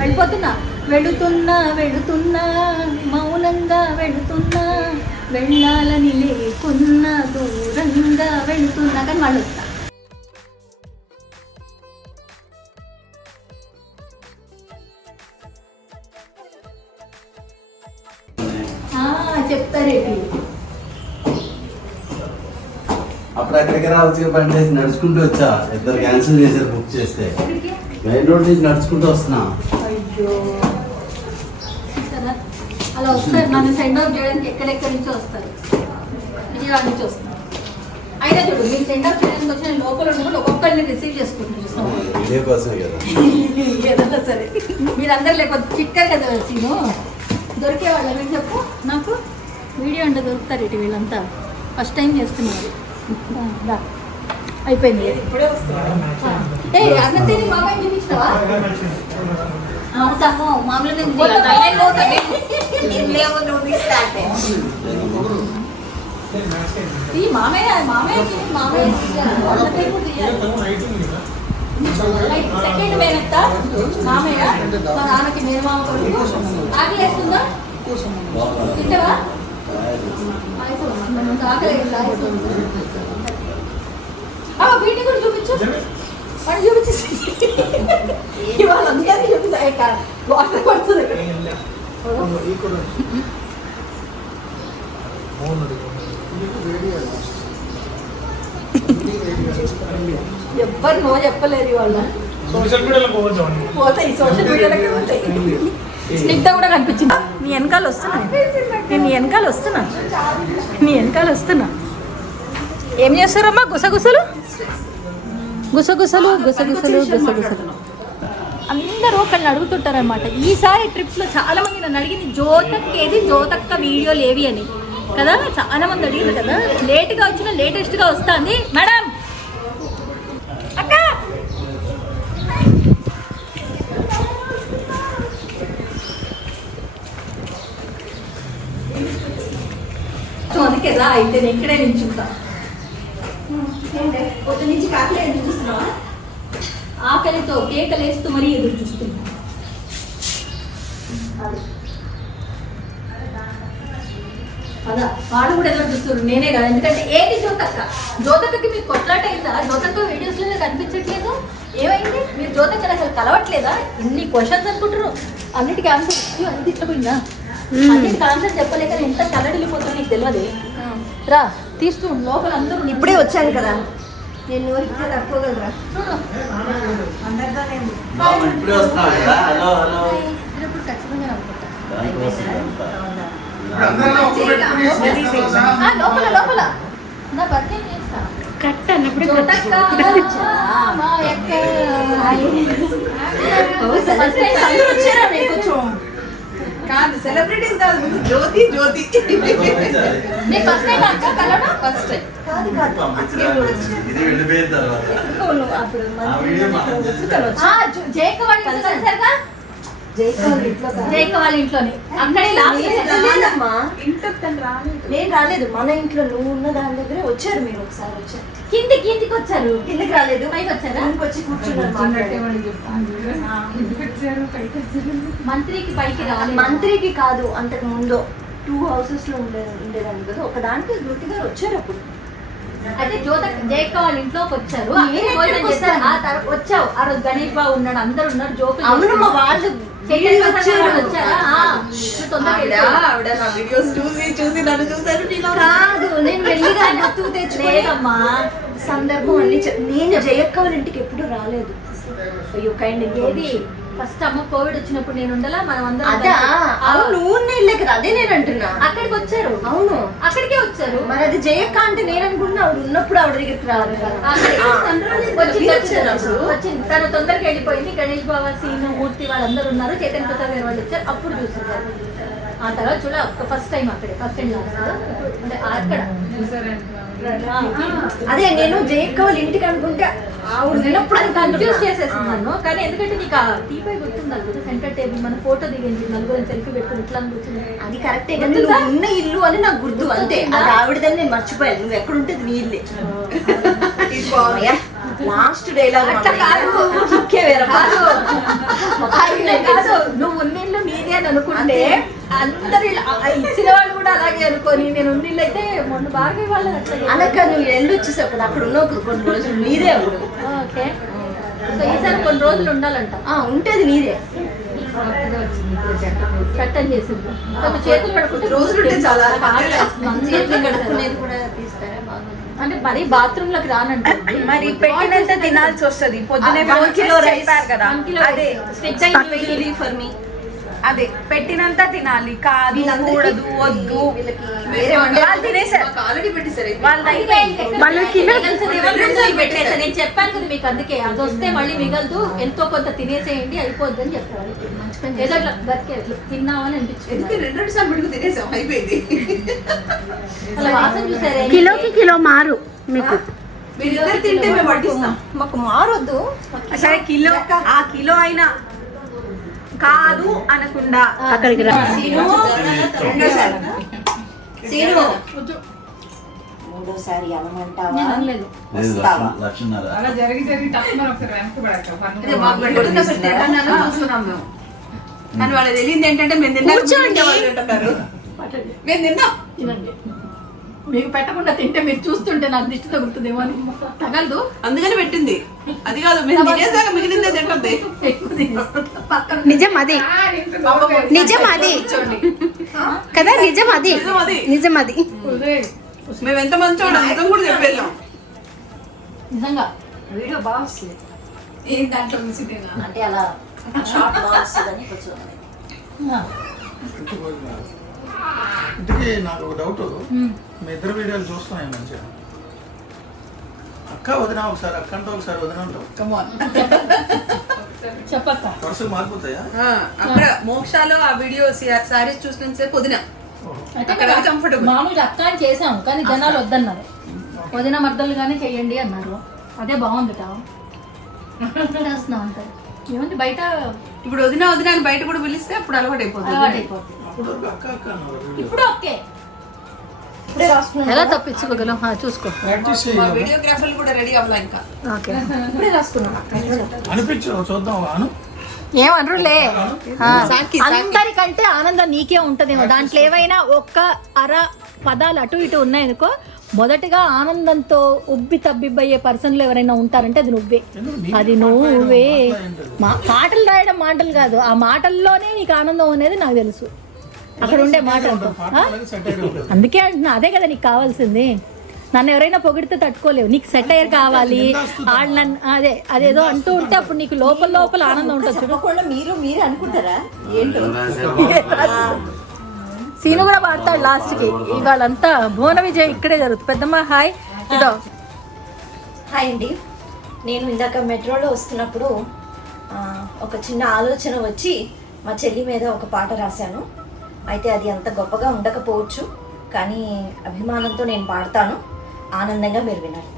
వెళ్ళిపోతున్నా, వెళుతున్నా వెళుతున్నా మౌనంగా వెళుతున్నా, వెళ్ళాలని లేకున్నా దూరంగా వెళుతున్నా, కానీ వాళ్ళు వస్తా. చెప్తారేంటి అప్పుడు అక్కడికి రావచ్చు బండి చేసి నడుచుకుంటూ వచ్చా. ఇద్దరు క్యాన్సిల్ చేశారు బుక్ చేస్తే. మెయిన్ రోడ్ నుంచి నడుచుకుంటూ వస్తున్నా. అయ్యో అలా వస్తారు, నన్ను సెండ్ ఆఫ్ చేయడానికి ఎక్కడెక్కడి నుంచో వస్తారు, విజయవాడ నుంచి వస్తారు. అయినా చూడు, మీరు సెండ్ ఆఫ్ చేయడానికి వచ్చిన లోపల ఉన్నప్పుడు ఒక్కొక్కరిని రిసీవ్ చేసుకుంటున్నాం ఇదే కోసమే కదా. ఏదన్నా సరే మీరందరూ లేకపోతే చిక్కరు కదా సీను, దొరికేవాళ్ళ మీరు చెప్పు నాకు. వీడియో అంటే దొరుకుతారు ఇటు వీళ్ళంతా, ఫస్ట్ టైం చేస్తున్నారు. అయిపోయింది. ఏ అన్నతేని మామయ్య చూపించినావా? మామూలుగా ఈ మామయ్య సెకండ్ మేనత్త మామయ్య, మా నాన్నకి మేనమామ కొడుకు. ఆకలి వేస్తుందా? తింటావా? వీటిని కూడా చూపించు, వాడు చూపించేసి ఇవాళ అందరినీ చూపిస్తాయి. వాటర్ పడుతుంది. ఎవ్వరు నో చెప్పలేరు ఇవాళ. పోతాయి సోషల్ మీడియాలోకి పోతాయి. స్నిగ్ధ కూడా కనిపించింది. నీ వెనకాల వస్తున్నా, నేను నీ వెనకాల వస్తున్నా. ఏం చేస్తారమ్మా? గుసగుసలు. అందరూ ఒకళ్ళని అడుగుతుంటారనమాట. ఈసారి ట్రిప్స్లో చాలా మంది నన్ను అడిగింది జ్యోతక్క వీడియోలు ఏవి అని కదా. చాలా మంది అడిగారు కదా. లేట్గా వచ్చిన లేటెస్ట్గా వస్తుంది మేడం. అక్క అందుకేదా అయితే నేను ఇక్కడే నించుంటా. పొద్దు నుంచి కాకలే ఎదురు చూస్తున్నావా? ఆకలితో కేకలేస్తూ మరీ ఎదురు చూస్తున్నా. అదా వాడు కూడా ఎదురు చూస్తున్నారు, నేనే కదా. ఎందుకంటే ఏంటి జ్యోతక్కకి మీకు కొట్లాట అయిందా? జ్యోతక్క వీడియోస్లో కనిపించట్లేదు, ఏమైంది? మీరు జ్యోతక్కని అసలు కలవట్లేదా? ఇన్ని క్వశ్చన్స్ అనుకుంటారు. అన్నిటికీ ఆన్సర్ అన్ని ఇష్టపోయిందా? అన్నిటికీ ఆన్సర్ చెప్పలేక ఎంత కలడిల్లిపోతుందో నీకు తెలియదు. రా తీస్తూ లోపల అందరూ. ఇప్పుడే వచ్చాను కదా, నేను ఊరికి తక్కువగలరా? లోపల నా పరిచయం చేస్తా. కట్ అన్నప్పుడు కాదు, సెలబ్రిటీస్ కాదు, జ్యోతి ఫస్ట్ టైం కలవడం. ఫస్ట్ టైం జైక వాళ్ళ ఇంట్లోనే అక్కడే నేను రాలేదు. మన ఇంట్లో నువ్వు ఉన్న దాని దగ్గరే వచ్చారు. మీరు ఒకసారి వచ్చారు, కిందికి వచ్చారు. కిందికి రాలేదు, పైకి వచ్చారా? వచ్చి కూర్చున్నారు. మంత్రికి పైకి రాలేదు. మంత్రికి కాదు, అంతకు ముందు 2 houses లో ఉండేదాన్ని కదా. ఒక దాంట్లో జ్యోతి గారు వచ్చారు. అప్పుడు అయితే జయక్క వాళ్ళ ఇంట్లోకి వచ్చారు. వచ్చావు ఆ రోజు గణేష్ బాబు ఉన్నాడు, అందరు ఉన్నారు. జోకులు వాళ్ళు చూసి నన్ను చూసారు. కాదు, నేను వెళ్ళిగా గుర్తుకు తెచ్చుకోలేదమ్మా. సందర్భం అన్ని నేను జయక్క వాళ్ళ ఇంటికి ఎప్పుడు రాలేదు. అయ్యో కైండ్ ఏది ఫస్ట్ అమ్మ కోవిడ్ వచ్చినప్పుడు నేను ఉండాలా, మనం అందరం. నువ్వు వెళ్ళే కదా, అదే నేను అంటున్నా. అక్కడికి వచ్చారు. అవును, అక్కడికే వచ్చారు. మరి అది జయక్క అంటే నేను అనుకున్నా. ఆవిడ ఉన్నప్పుడు ఆవిడ దగ్గరికి రావాలి కదా. వచ్చింది, తను తొందరగా వెళ్ళిపోయింది. గణేష్ బాబా, సీను, మూర్తి వాళ్ళందరూ ఉన్నారు. చైతన్య ప్రసాద్ గారు వాళ్ళు వచ్చారు. అప్పుడు చూసారు. ఆ తర్వాత చూడ ఫస్ట్ టైం అక్కడే, ఫస్ట్ టైం అంటే అక్కడ అదే నేను జయక్క వాళ్ళ ఇంటికి అనుకుంటే ఆవిడ నేనప్పుడు అది కన్ఫ్యూజ్ చేసేస్తున్నాను. కానీ ఎందుకంటే నీకు ఆ టీపై గుర్తుండాలి కదా, సెంటర్ టేబుల్ మన ఫోటో దిగింది, నలుగురు సెల్ఫీ పెట్టుకుని ఇట్లా కూర్చుంది. అది కరెక్టే కదా, ఉన్న ఇల్లు అని నాకు గుర్తు. అంతే, అది ఆవిడదని నేను మర్చిపోయాను. నువ్వు ఎక్కడుంటే నీ ఇల్లే. లాస్ట్ డైలాగ్ అట్లా కాదు, అనుకొని నేను ఉన్నిళ్ళు అయితే మొన్న బాగా వాళ్ళు అలా కాదు, నువ్వు వెళ్ళి వచ్చేసావు కదా, అక్కడ ఉన్నావు కొన్ని రోజులు, నీదే అప్పుడు. ఓకే, సో ఈసారి కొన్ని రోజులు ఉండాలంట. ఉంటేది నీదే. కట్టని చేసింది చేతులు కడుక్కుంటే రోజులు ఉంటే చాలా చేతులు కడుక్కునేది కూడా తీస్తారా బాగా? అంటే మరీ బాత్రూమ్ లోకి రానంటుంది. మరి పెట్టినంత తినాల్సి వస్తుంది. పొద్దునే 1 కిలో రైస్ కదా, 1 కిలో అదే ఫర్ మీ, అదే పెట్టినంత తినాలి. కాదు కూడదు వద్దు వేరే వాళ్ళు తినేసారు, ఆల్రెడీ పెట్టేసారు. నేను చెప్పాను కదా మీకు, అందుకే అది వస్తే మళ్ళీ మిగలదు, ఎంతో కొంత తినేసేయండి అయిపోద్ది అని చెప్పారు. ఏదో అట్లా బతికే తిన్నామని అనిపించింది. 2 సార్లు తినేసాం, అయిపోయింది. అలా వాసన చూసారే, కిలోకి కిలో మారు మీకు. మీరు తింటే మేము వడ్డిస్తాం, మాకు మారొద్దు. సరే కిలో, ఆ కిలో అయినా కాదు అనకుండా అక్కడికి రా. మూడోసారి అనమంటావా? నేను అనలేదు. లక్షన్నర అలా జరిగి తక్కువ ఒకసారి వెనకబడక చూస్తున్నాం మేము, కానీ వాళ్ళకి తెలియదు ఏంటంటే మేము తింటారు, మేము తిన్నాం. తినండి. మీకు పెట్టకుండా తింటే మీరు చూస్తుంటే నాకు దిష్టి తగులుతుందేమో అని తగలదు, అందుకని పెట్టింది. అది కాదు, మేము తినేసాక మిగిలిందే తింటుంది. నిజం అది, నిజం అది కదా, నిజం అది, నిజం అది. మేము ఎంత మంచి నిజం కూడా చెప్పేసాం. నిజంగా వీడియో బాగా వస్తుంది. ఏం దాంట్లో అంటే అలా షార్ట్ బాగా వస్తుందని కొంచెం. ఇంతకీ నాకు ఒక డౌట్, మీ ఇద్దరు వీడియోలు చూస్తున్నాయి మంచిగా. అక్క వదిన ఒకసారి, అక్క అంటే ఒకసారి వదిన ఉంటావు, చెప్పక్క. వరుసలు మారిపోతాయా? అక్కడ మోక్షాలో ఆ వీడియో సారీస్ చూసిన సేపు వదిన అక్కడ కంఫర్టబుల్. మామూలుగా అక్క అని చేసాం, కానీ జనాలు వద్దన్నారు. వదిన మద్దలుగానే చెయ్యండి అన్నారు. అదే బాగుంది చేస్తున్నాం అంటారు. ఏముంది బయట ఇప్పుడు వదిన వదిన అని బయట కూడా పిలిస్తే అప్పుడు అలవాటు అయిపోతుంది. అప్పటివరకు అక్క అక్క అన్నారు వీడియో. ఇప్పుడు ఓకే, ఎలా తప్పించుకోగలం చూసుకో. ప్రాక్టీస్ మా చేయాలి, వీడియోగ్రాఫర్లు కూడా రెడీ అవ్వాలి ఇంకా. ఓకే, ఇప్పుడే రాసుకున్నాం. అనిపించు చూద్దాం. అను ఏమనరులే, అందరికంటే ఆనందం నీకే ఉంటదేమో. దాంట్లో ఏవైనా ఒక్క అర పదాలు అటు ఇటు ఉన్నాయనుకో, మొదటగా ఆనందంతో ఉబ్బి తబ్బిబ్బయ్యే పర్సన్లు ఎవరైనా ఉంటారంటే అది నువ్వే. అది నువ్వే. మాటలు రాయడం మాటలు కాదు, ఆ మాటల్లోనే నీకు ఆనందం అనేది నాకు తెలుసు, అక్కడ ఉండే మాటలతో. అందుకే అంటున్నా, అదే కదా నీకు కావాల్సింది. నన్ను ఎవరైనా పొగిడితే తట్టుకోలేవు, నీకు సెట్ అయ్యర్ కావాలి. వాళ్ళు నన్ను అదేదో అంటూ ఉంటే అప్పుడు నీకు లోపల లోపల ఆనందం ఉంటుంది. చూడకుండా మీరు అనుకుంటారా ఏంటో. సీను కూడా పాడతాడు లాస్ట్ కి. ఇవాళంతా భువన విజయ్ ఇక్కడే జరుగుతుంది. పెద్దమ్మ హాయ్. ఇదో హాయ్ అండి. నేను ఇందాక మెట్రోలో వస్తున్నప్పుడు ఒక చిన్న ఆలోచన వచ్చి మా చెల్లి మీద ఒక పాట రాశాను. అయితే అది అంత గొప్పగా ఉండకపోవచ్చు, కానీ అభిమానంతో నేను పాడతాను. ఆనందంగా మీరు వినాలి.